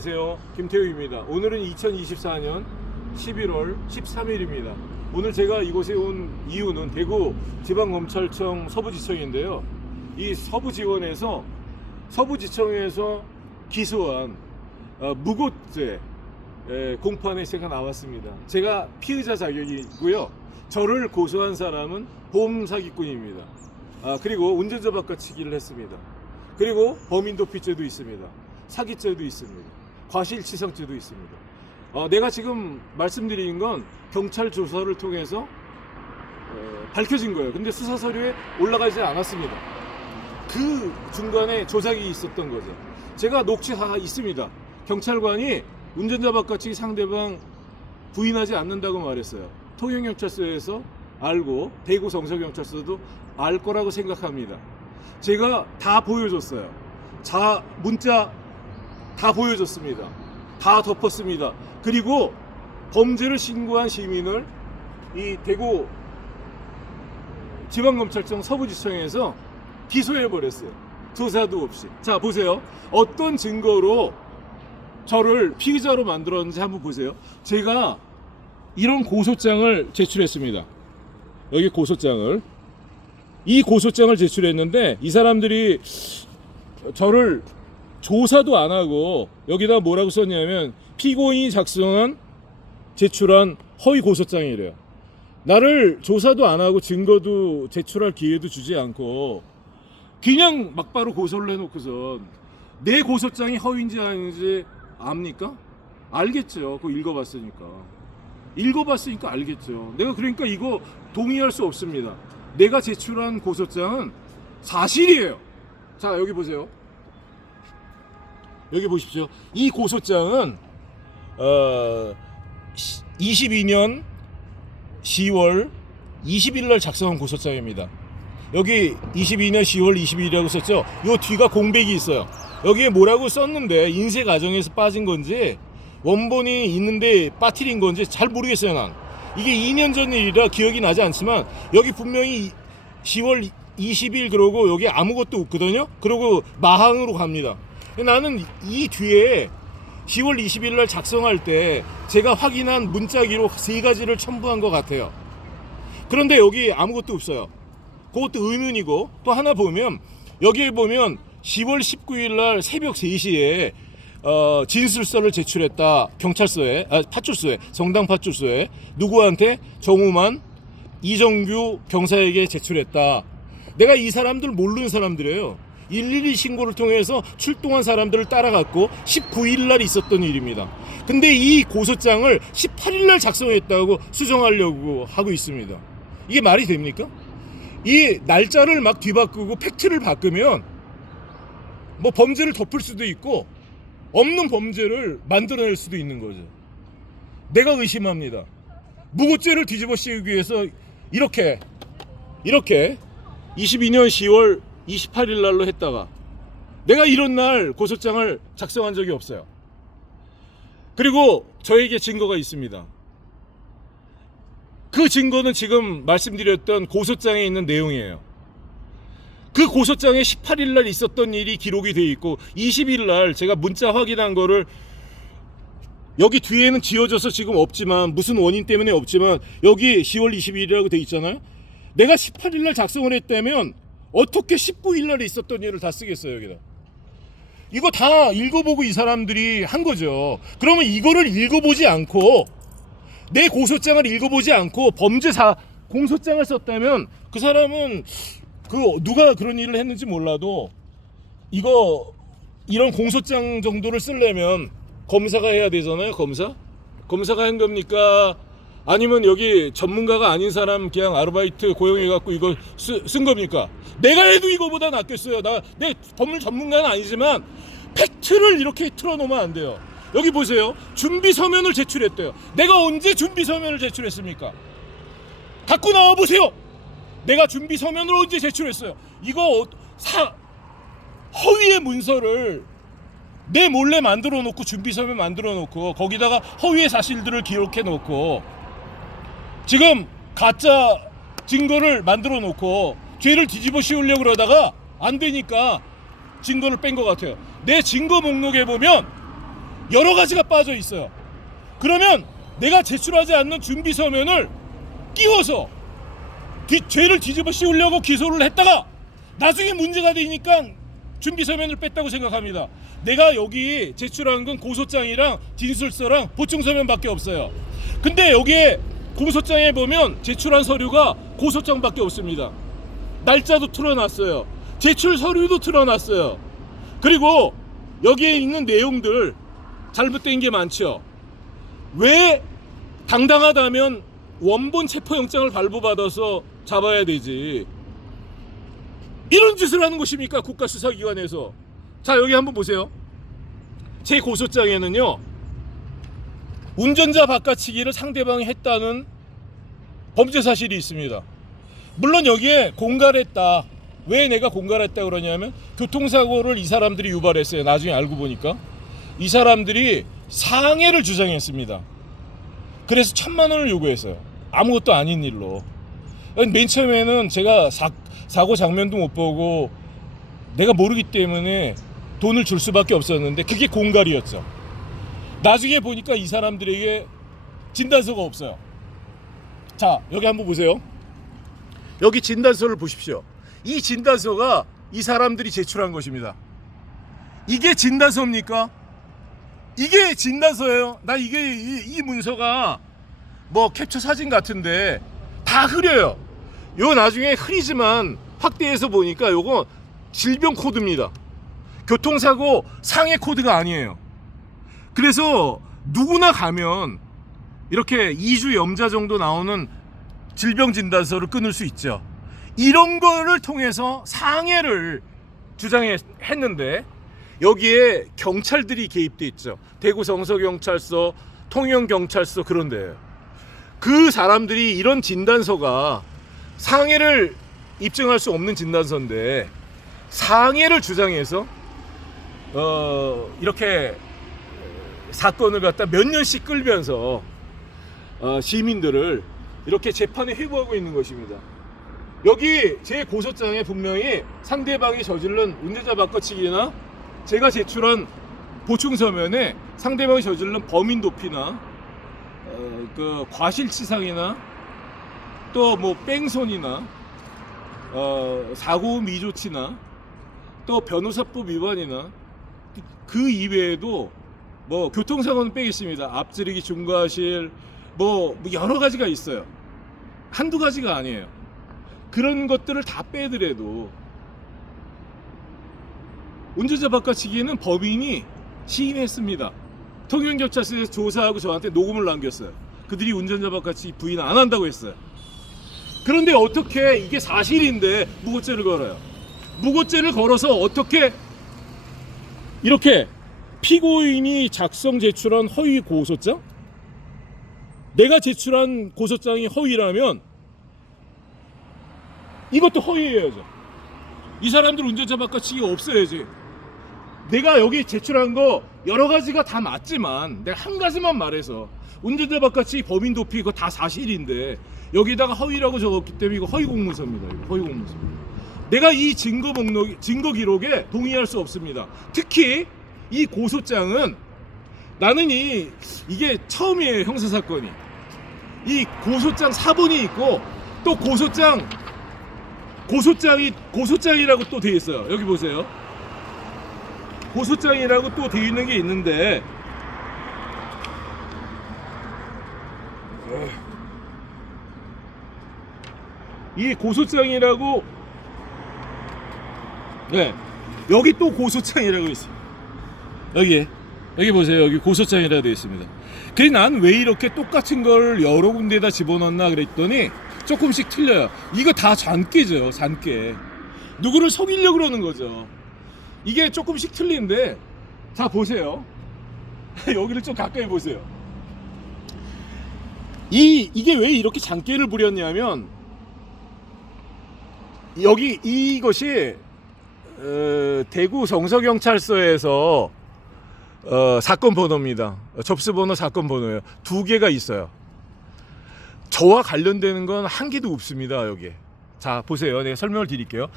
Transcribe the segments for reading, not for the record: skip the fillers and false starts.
안녕하세요, 김태우입니다. 오늘은 2024년 11월 13일입니다. 오늘 제가 이곳에 온 이유는 대구 지방검찰청 서부지청인데요. 이 서부지청에서 기소한 무고죄 공판에 제가 나왔습니다. 제가 피의자 자격이고요. 저를 고소한 사람은 보험사기꾼입니다. 그리고 운전자 바꿔치기를 했습니다. 그리고 범인도피죄도 있습니다. 사기죄도 있습니다. 과실치상죄도 있습니다. 내가 지금 말씀드린 건 경찰 조사를 통해서 밝혀진 거예요. 근데 수사 서류에 올라가지 않았습니다. 그 중간에 조작이 있었던 거죠. 제가 녹취 다 있습니다. 경찰관이 운전자 바꿔치기 상대방 부인하지 않는다고 말했어요. 통영경찰서에서 알고 대구 성서경찰서도 알 거라고 생각합니다. 제가 다 보여줬어요. 문자 다 보여줬습니다. 다 덮었습니다. 그리고 범죄를 신고한 시민을 이 대구 지방검찰청 서부지청에서 기소해버렸어요. 조사도 없이. 자, 보세요. 어떤 증거로 저를 피의자로 만들었는지 한번 보세요. 제가 이런 고소장을 제출했습니다. 여기 이 고소장을 제출했는데 이 사람들이 저를 조사도 안 하고 여기다 뭐라고 썼냐면 피고인이 제출한 허위 고소장이래요. 나를 조사도 안 하고 증거도 제출할 기회도 주지 않고 그냥 막바로 고소를 해놓고선 내 고소장이 허위인지 아닌지 압니까? 알겠죠. 그거 읽어봤으니까 알겠죠. 내가 그러니까 이거 동의할 수 없습니다. 내가 제출한 고소장은 사실이에요. 자, 여기 보세요. 여기 보십시오. 이 고소장은 22년 10월 20일 날 작성한 고소장입니다. 여기 22년 10월 20일이라고 썼죠. 요 뒤가 공백이 있어요. 여기에 뭐라고 썼는데 인쇄 과정에서 빠진 건지 원본이 있는데 빠뜨린 건지 잘 모르겠어요. 난 이게 2년 전 일이라 기억이 나지 않지만 여기 분명히 10월 20일 그러고 여기 아무것도 없거든요. 그러고 마항으로 갑니다. 나는 이 뒤에 10월 20일 날 작성할 때 제가 확인한 문자 기록 3가지를 첨부한 것 같아요. 그런데 여기 아무것도 없어요. 그것도 의문이고, 또 하나 보면 여기에 보면 10월 19일 날 새벽 3시에 진술서를 제출했다. 경찰서에, 파출소에, 성당 파출소에 누구한테? 정우만, 이정규 경사에게 제출했다. 내가 이 사람들 모르는 사람들이에요. 112 신고를 통해서 출동한 사람들을 따라갔고 19일 날 있었던 일입니다. 근데 이 고소장을 18일 날 작성했다고 수정하려고 하고 있습니다. 이게 말이 됩니까? 이 날짜를 막 뒤바꾸고 팩트를 바꾸면 뭐 범죄를 덮을 수도 있고 없는 범죄를 만들어낼 수도 있는 거죠. 내가 의심합니다. 무고죄를 뒤집어 씌우기 위해서 이렇게 22년 10월 28일 날로 했다가 내가 이런 날 고소장을 작성한 적이 없어요. 그리고 저에게 증거가 있습니다. 그 증거는 지금 말씀드렸던 고소장에 있는 내용이에요. 그 고소장에 18일 날 있었던 일이 기록이 돼 있고 20일 날 제가 문자 확인한 거를 여기 뒤에는 지워져서 지금 없지만 무슨 원인 때문에 없지만 여기 10월 20일이라고 돼 있잖아요. 내가 18일 날 작성을 했다면 어떻게 19일 날에 있었던 일을 다 쓰겠어요, 여기다. 이거 다 읽어보고 이 사람들이 한 거죠. 그러면 이거를 읽어보지 않고 내 고소장을 읽어보지 않고 공소장을 썼다면 그 사람은 누가 그런 일을 했는지 몰라도 이런 공소장 정도를 쓰려면 검사가 해야 되잖아요. 검사가 한 겁니까? 아니면 여기 전문가가 아닌 사람 그냥 아르바이트 고용해갖고 이거 쓴 겁니까? 내가 해도 이거보다 낫겠어요. 내 법률 전문가는 아니지만 팩트를 이렇게 틀어놓으면 안 돼요. 여기 보세요. 준비 서면을 제출했대요. 내가 언제 준비 서면을 제출했습니까? 갖고 나와 보세요. 내가 준비 서면을 언제 제출했어요? 이거 허위의 문서를 내 몰래 만들어 놓고 준비 서면 만들어 놓고 거기다가 허위의 사실들을 기록해 놓고 지금 가짜 증거를 만들어 놓고 죄를 뒤집어 씌우려고 그러다가 안 되니까 증거를 뺀 것 같아요. 내 증거 목록에 보면 여러 가지가 빠져 있어요. 그러면 내가 제출하지 않는 준비 서면을 끼워서 죄를 뒤집어 씌우려고 기소를 했다가 나중에 문제가 되니까 준비 서면을 뺐다고 생각합니다. 내가 여기 제출한 건 고소장이랑 진술서랑 보충 서면밖에 없어요. 근데 여기에 고소장에 보면 제출한 서류가 고소장밖에 없습니다. 날짜도 틀어놨어요. 제출 서류도 틀어놨어요. 그리고 여기에 있는 내용들 잘못된 게 많죠. 왜 당당하다면 원본 체포영장을 발부받아서 잡아야 되지, 이런 짓을 하는 것입니까? 국가수사기관에서. 자, 여기 한번 보세요. 제 고소장에는요, 운전자 바꿔치기를 상대방이 했다는 범죄 사실이 있습니다. 물론 여기에 공갈했다. 왜 내가 공갈했다 그러냐면 교통사고를 이 사람들이 유발했어요. 나중에 알고 보니까 이 사람들이 상해를 주장했습니다. 그래서 1,000만 원을 요구했어요. 아무것도 아닌 일로. 맨 처음에는 제가 사고 장면도 못 보고 내가 모르기 때문에 돈을 줄 수밖에 없었는데 그게 공갈이었죠. 나중에 보니까 이 사람들에게 진단서가 없어요. 자, 여기 한번 보세요. 여기 진단서를 보십시오. 이 진단서가 이 사람들이 제출한 것입니다. 이게 진단서입니까? 이게 진단서예요. 나 이게 이 문서가 뭐 캡처 사진 같은데 다 흐려요. 요 나중에 흐리지만 확대해서 보니까 요거 질병 코드입니다. 교통사고 상해 코드가 아니에요. 그래서 누구나 가면 이렇게 2주 염자 정도 나오는 질병 진단서를 끊을 수 있죠. 이런 거를 통해서 상해를 주장했는데 여기에 경찰들이 개입돼 있죠. 대구 성서경찰서, 통영경찰서, 그런 데예요. 그 사람들이 이런 진단서가 상해를 입증할 수 없는 진단서인데 상해를 주장해서 이렇게 사건을 갖다 몇 년씩 끌면서 시민들을 이렇게 재판에 회부하고 있는 것입니다. 여기 제 고소장에 분명히 상대방이 저지른 운전자 바꿔치기나 제가 제출한 보충서면에 상대방이 저지른 범인 도피나 그 과실치상이나 또 뭐 뺑소니나 사고 미조치나 또 변호사법 위반이나 그 이외에도 뭐 교통사고는 빼겠습니다. 앞지르기 중과실 뭐 여러 가지가 있어요. 한두 가지가 아니에요. 그런 것들을 다 빼더라도 운전자 바꿔치기는 법인이 시인했습니다. 통영경찰서에서 조사하고 저한테 녹음을 남겼어요. 그들이 운전자 바꿔치기 부인 안 한다고 했어요. 그런데 어떻게 이게 사실인데 무고죄를 걸어요? 무고죄를 걸어서 어떻게 이렇게 피고인이 작성 제출한 허위 고소장? 내가 제출한 고소장이 허위라면 이것도 허위해야죠. 이 사람들 운전자 바꿔치기가 없어야지. 내가 여기 제출한 거 여러 가지가 다 맞지만 내가 한 가지만 말해서 운전자 바꿔치기 범인 도피 이거 다 사실인데 여기다가 허위라고 적었기 때문에 이거 허위 공문서입니다. 이거 허위 공문서. 내가 이 증거 증거 기록에 동의할 수 없습니다. 특히 이 고소장은 나는 이게 처음이에요. 형사 사건이. 이 고소장 사본이 있고 또 고소장이라고 또 돼 있어요. 여기 보세요. 고소장이라고 또 돼 있는 게 있는데 이 고소장이라고 여기 또 고소장이라고 있어요. 여기 보세요. 여기 고소장이라고 되어 있습니다. 그래 난 왜 이렇게 똑같은 걸 여러 군데다 집어넣나 그랬더니 조금씩 틀려요. 이거 다 잔꾀죠. 잔꾀. 누구를 속이려고 그러는 거죠. 이게 조금씩 틀린데 자 보세요. 여기를 좀 가까이 보세요. 이게 왜 이렇게 잔꾀를 부렸냐면 여기 이것이 대구 성서경찰서에서 사건 번호입니다. 접수 번호, 사건 번호예요. 2개가 있어요. 저와 관련되는 건 한 개도 없습니다. 여기에. 자 보세요. 내가 설명을 드릴게요.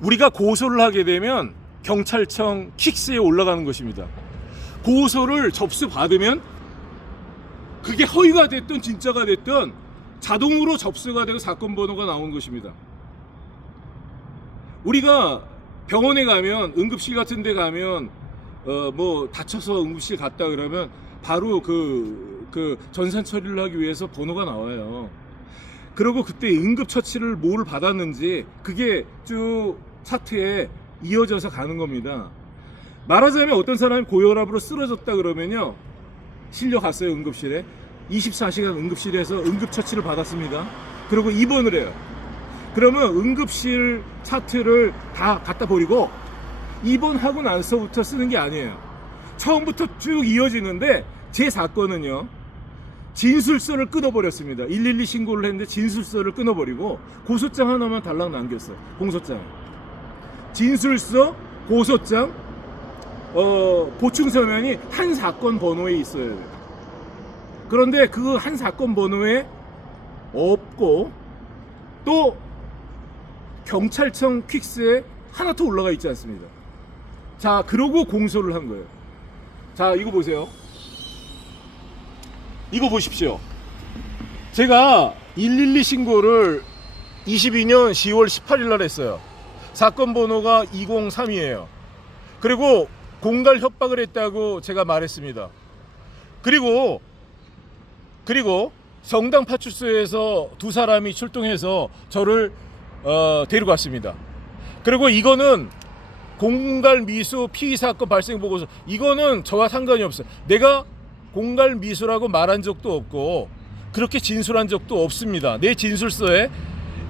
우리가 고소를 하게 되면 경찰청 킥스에 올라가는 것입니다. 고소를 접수받으면 그게 허위가 됐든 진짜가 됐든 자동으로 접수가 되고 사건 번호가 나오는 것입니다. 우리가 병원에 가면, 응급실 같은 데 가면 뭐 다쳐서 응급실 갔다 그러면 바로 그 전산 처리를 하기 위해서 번호가 나와요. 그리고 그때 응급처치를 뭘 받았는지 그게 쭉 차트에 이어져서 가는 겁니다. 말하자면 어떤 사람이 고혈압으로 쓰러졌다 그러면요, 실려갔어요. 응급실에 24시간 응급실에서 응급처치를 받았습니다. 그리고 입원을 해요. 그러면 응급실 차트를 다 갖다 버리고 입원하고 나서부터 쓰는 게 아니에요. 처음부터 쭉 이어지는데, 제 사건은요, 진술서를 끊어버렸습니다. 112 신고를 했는데 진술서를 끊어버리고 고소장 하나만 달랑 남겼어요. 공소장, 진술서, 고소장, 보충서면이 한 사건 번호에 있어야 돼요. 그런데 그 한 사건 번호에 없고 또 경찰청 퀵스에 하나 더 올라가 있지 않습니다. 자, 그러고 공소를 한 거예요. 자, 이거 보세요. 이거 보십시오. 제가 112 신고를 22년 10월 18일 날 했어요. 사건 번호가 2032예요. 그리고 공갈 협박을 했다고 제가 말했습니다. 그리고 성당 파출소에서 두 사람이 출동해서 저를 데리고 갔습니다. 그리고 이거는 공갈 미수 피의 사건 발생 보고서, 이거는 저와 상관이 없어요. 내가 공갈 미수라고 말한 적도 없고 그렇게 진술한 적도 없습니다. 내 진술서에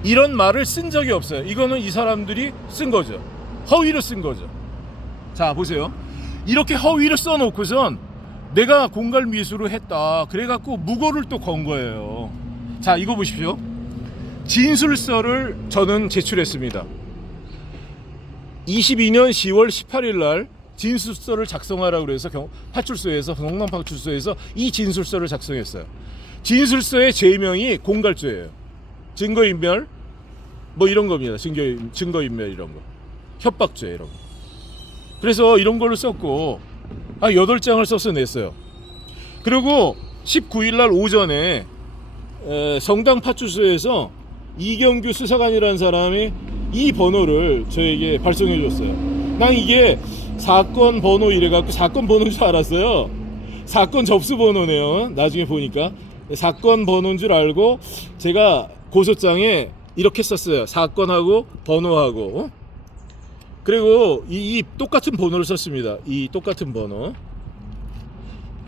이런 말을 쓴 적이 없어요. 이거는 이 사람들이 쓴 거죠. 허위로 쓴 거죠. 자, 보세요. 이렇게 허위로 써놓고선 내가 공갈 미수로 했다 그래갖고 무고를 또 건 거예요. 자, 이거 보십시오. 진술서를 저는 제출했습니다. 22년 10월 18일 날 진술서를 작성하라고 그래서 파출소에서, 성남 파출소에서 이 진술서를 작성했어요. 진술서의 죄명이 공갈죄예요. 증거인멸 뭐 이런 겁니다. 증거인멸 이런 거, 협박죄 이런 거. 그래서 이런 걸로 썼고 8장을 써서 냈어요. 그리고 19일 날 오전에 성당 파출소에서 이경규 수사관이라는 사람이 이 번호를 저에게 발송해 줬어요. 난 이게 사건 번호 이래갖고 사건 번호인 줄 알았어요. 사건 접수 번호네요. 나중에 보니까 사건 번호인 줄 알고 제가 고소장에 이렇게 썼어요. 사건하고 번호하고. 그리고 이 똑같은 번호를 썼습니다. 이 똑같은 번호.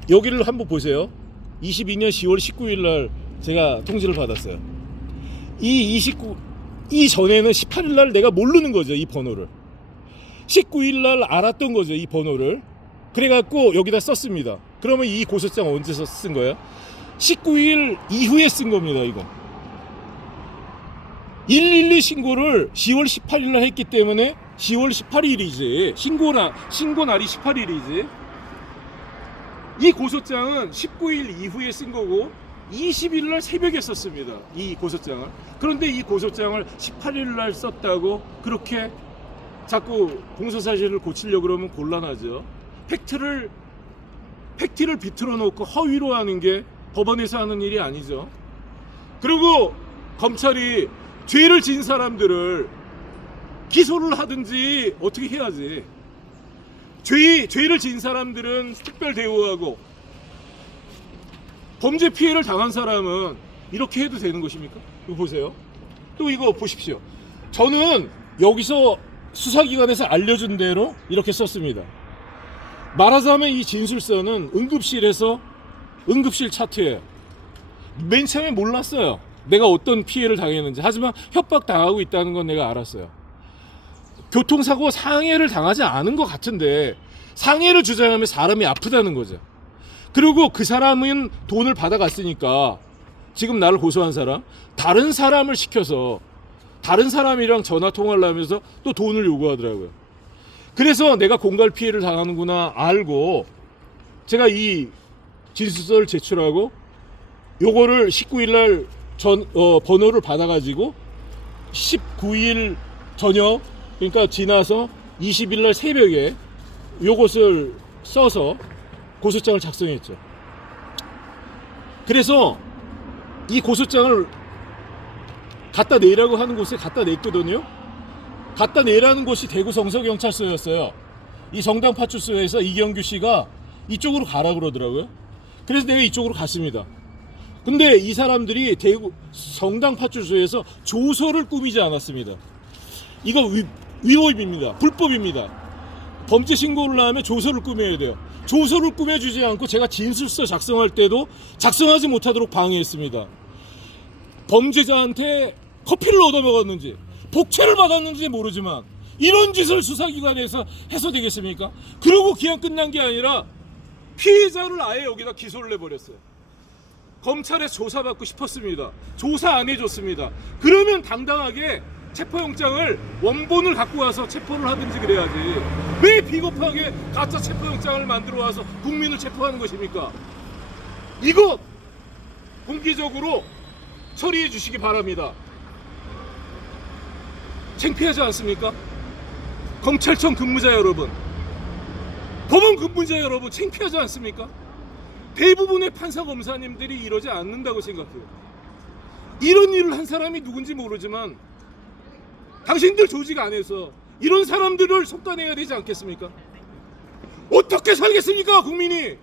여기를 한번 보세요. 22년 10월 19일 날 제가 통지를 받았어요. 이 전에는 18일 날 내가 모르는 거죠. 이 번호를. 19일 날 알았던 거죠. 이 번호를. 그래갖고 여기다 썼습니다. 그러면 이 고소장 언제 쓴 거예요? 19일 이후에 쓴 겁니다. 이거 112 신고를 10월 18일 날 했기 때문에 10월 18일이지 신고 날이 18일이지. 이 고소장은 19일 이후에 쓴 거고 20일 날 새벽에 썼습니다. 이 고소장을. 그런데 이 고소장을 18일 날 썼다고 그렇게 자꾸 공소사실을 고치려고 그러면 곤란하죠. 팩트를 비틀어 놓고 허위로 하는 게 법원에서 하는 일이 아니죠. 그리고 검찰이 죄를 지은 사람들을 기소를 하든지 어떻게 해야지. 죄를 지은 사람들은 특별 대우하고 범죄 피해를 당한 사람은 이렇게 해도 되는 것입니까? 이거 보세요. 또 이거 보십시오. 저는 여기서 수사기관에서 알려준 대로 이렇게 썼습니다. 말하자면 이 진술서는 응급실 차트예요. 맨 처음에 몰랐어요. 내가 어떤 피해를 당했는지. 하지만 협박당하고 있다는 건 내가 알았어요. 교통사고 상해를 당하지 않은 것 같은데 상해를 주장하면 사람이 아프다는 거죠. 그리고 그 사람은 돈을 받아갔으니까 지금 나를 고소한 사람, 다른 사람을 시켜서 다른 사람이랑 전화 통화를 하면서 또 돈을 요구하더라고요. 그래서 내가 공갈 피해를 당하는구나 알고 제가 이 진술서를 제출하고 요거를 19일 날 번호를 받아가지고 19일 저녁, 그러니까 지나서 20일 날 새벽에 요것을 써서 고소장을 작성했죠. 그래서 이 고소장을 갖다 내라고 하는 곳에 갖다 냈거든요. 갖다 내라는 곳이 대구 성서경찰서였어요. 이 정당 파출소에서 이경규 씨가 이쪽으로 가라 그러더라고요. 그래서 내가 이쪽으로 갔습니다. 근데 이 사람들이 대구 성당 파출소에서 조서를 꾸미지 않았습니다. 이거 위법입니다. 불법입니다. 범죄 신고를 하면 조서를 꾸며야 돼요. 조서를 꾸며주지 않고 제가 진술서 작성할 때도 작성하지 못하도록 방해했습니다. 범죄자한테 커피를 얻어먹었는지 복채를 받았는지 모르지만 이런 짓을 수사기관에서 해서 되겠습니까? 그러고 그냥 끝난 게 아니라 피해자를 아예 여기다 기소를 해버렸어요. 검찰에서 조사받고 싶었습니다. 조사 안 해줬습니다. 그러면 당당하게 체포영장을 원본을 갖고 와서 체포를 하든지 그래야지. 왜 비겁하게 가짜 체포영장을 만들어 와서 국민을 체포하는 것입니까? 이거 공개적으로 처리해 주시기 바랍니다. 창피하지 않습니까? 검찰청 근무자 여러분, 법원 근무자 여러분, 창피하지 않습니까? 대부분의 판사 검사님들이 이러지 않는다고 생각해요. 이런 일을 한 사람이 누군지 모르지만 당신들 조직 안에서 이런 사람들을 속단해야 되지 않겠습니까? 어떻게 살겠습니까? 국민이